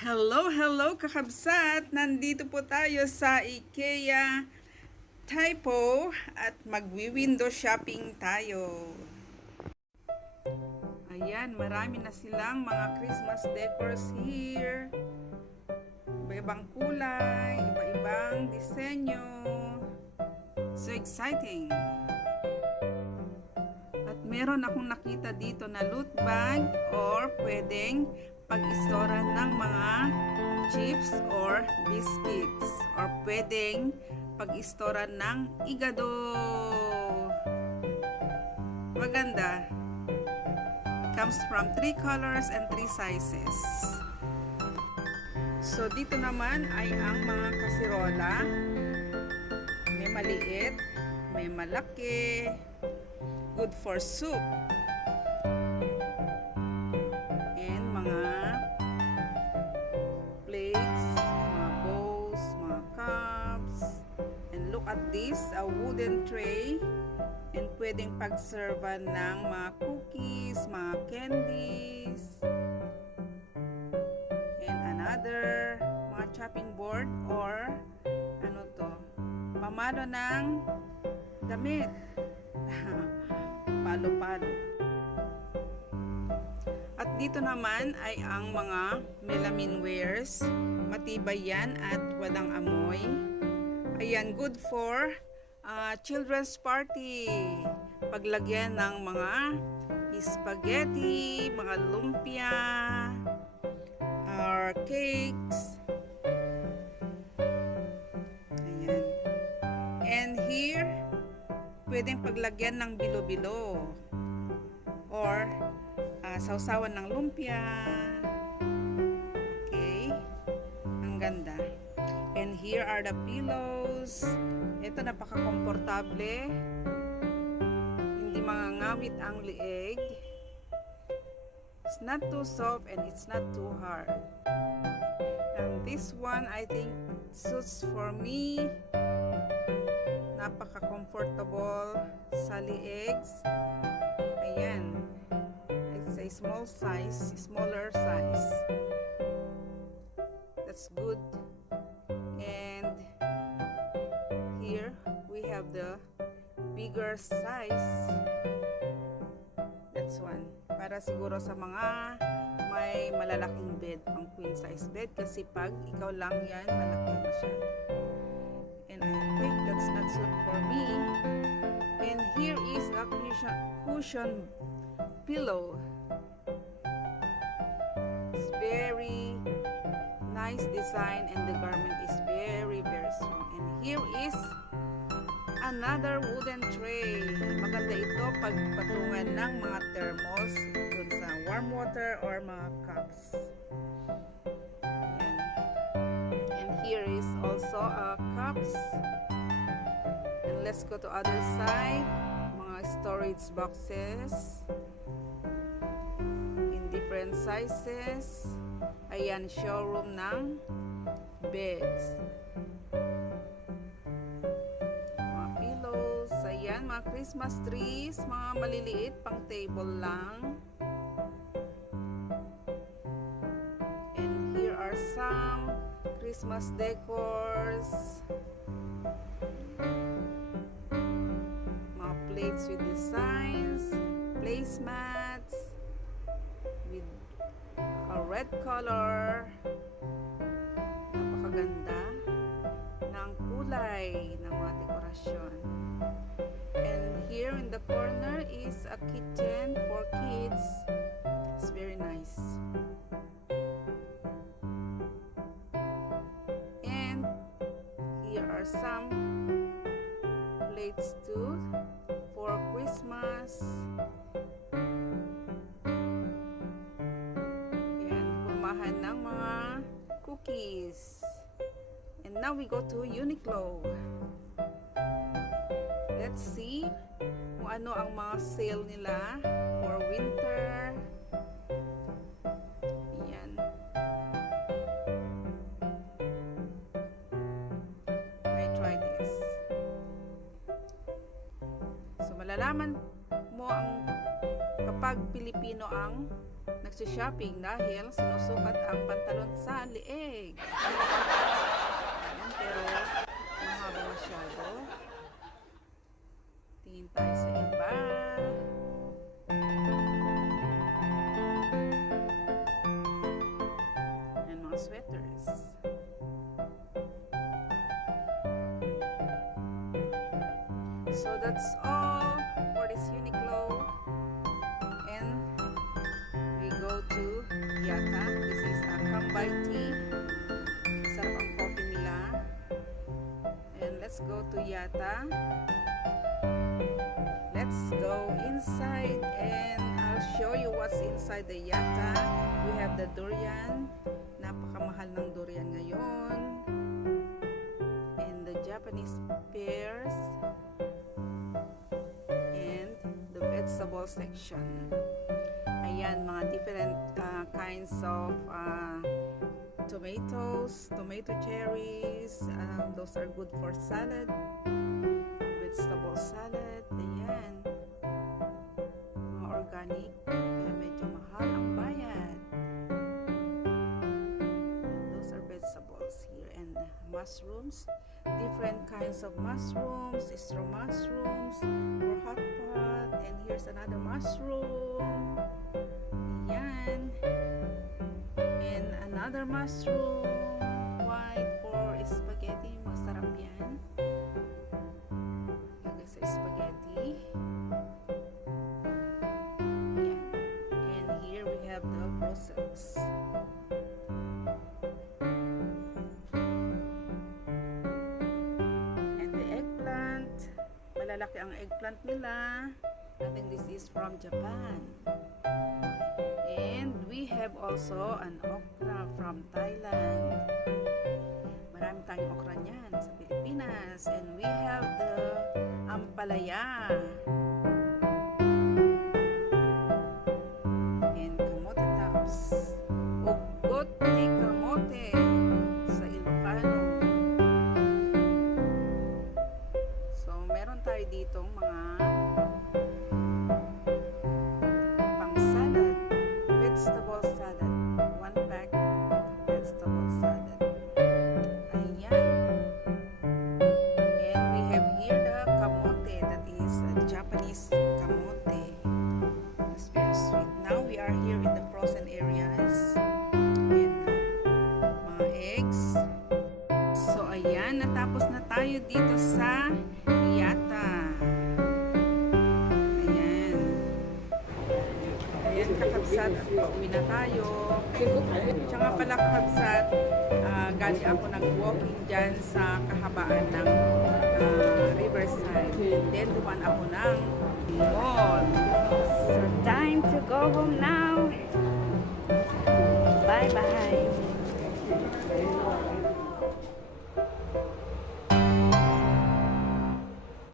Hello kakabsat! Nandito po tayo sa IKEA Typo at magwi-window shopping tayo. Ayan, marami na silang mga Christmas decors here. Iba-ibang kulay, iba-ibang disenyo. So exciting! At meron akong nakita dito na loot bag or pwedeng pag-istora ng mga chips or biscuits or pwedeng pag-istora ng igado. Maganda. Comes from 3 colors and 3 sizes. So dito naman ay ang mga kasirola. May maliit, may malaki. Good for soup. And mga plates, mga bowls, mga cups. And look at this, a wooden tray. And pwedeng pag-serve ng mga cookies, mga candies. And another, mga chopping board or ano to, pamalo ng damit. Palo-palo. At dito naman ay ang mga melamine wares. Matibay yan at walang amoy. Ayan, good for children's party. Paglagyan ng mga spaghetti, mga lumpia, or cakes. Ayan. And here, pwedeng paglagyan ng bilo-bilo or sausawan ng lumpia. Okay, ang ganda. And here are the pillows. Ito napaka-komportable, hindi mangangawit ang liig. It's not too soft and it's not too hard. And this one I think suits for me. Napaka-comfortable sa liigs. Ayan. It's a small size, smaller size. That's good. And here we have the bigger size. That's one. Para siguro sa mga may malalaking bed, pang queen size bed. Kasi pag ikaw lang yan, malaki masyado. And I think that's not suit for me. And here is a cushion pillow. It's very nice design and the garment is very strong. And here is another wooden tray. Maganda ito pag patungan ng mga thermos dun sa warm water or mga cups. And here is also cups. And let's go to other side. Mga storage boxes in different sizes. Ayan, showroom ng beds. Mga pillows. Ayan, mga Christmas trees. Mga maliliit, pang table lang. And here are some Christmas decors. Mga plates with designs. Placemats with a red color. Napakaganda ng kulay ng mga dekorasyon. And here in the corner is a kitchen for kids. It's very nice. And here are some plates too for Christmas. Ng mga cookies. And now we go to Uniqlo. Let's see kung ano ang mga sale nila for winter. Ayan. I try this. So malalaman mo ang kapag Pilipino ang nagsishopping dahil sinusukat ang pantalon sa liig. Ayan, pero mahaba masyado. Tingin tayo sa iba. Ayan, mga sweaters. So that's all for this Uniqlo. And we go to Yata. This is a Kambay tea. Sarap ang coffee nila. And let's go to Yata. Let's go inside and I'll show you what's inside the Yata. We have the durian. Napakamahal ng durian ngayon. And the Japanese pears. And the vegetable section. Ayan, mga different kinds of tomatoes, tomato cherries. Those are good for salad. Vegetable salad. Ayan. Mga organic. Kaya medyo mahal ang bayad. And those are vegetables here. And mushrooms. Different kinds of mushrooms. Straw mushrooms. For hot pot. And here's another mushroom. Ayan. And another mushroom. White for spaghetti. Masarap yan. Spaghetti. Yan. And here we have the Brussels. And the eggplant. Malalaki ang eggplant nila. I think this is from Japan. And we have also an okra from Thailand. Marami tayong okra niyan sa Pilipinas. And we have the ampalaya. And kamote tops. Ugot ni kamote sa Ilocano. So, meron tayo ditong mga pang salad. Vegetable salad. 1 pack of vegetable salad. Japanese kamote. It's very sweet. Now we are here in the frozen areas and mga eggs. So ayan, natapos na tayo dito sa Yata. Ayan. Ayan kakabsat at pauwi na tayo. Tsaka pala kakabsat, galing ako nag-walking dyan sa kahabaan ng Riverside. And then duman ako ng mall.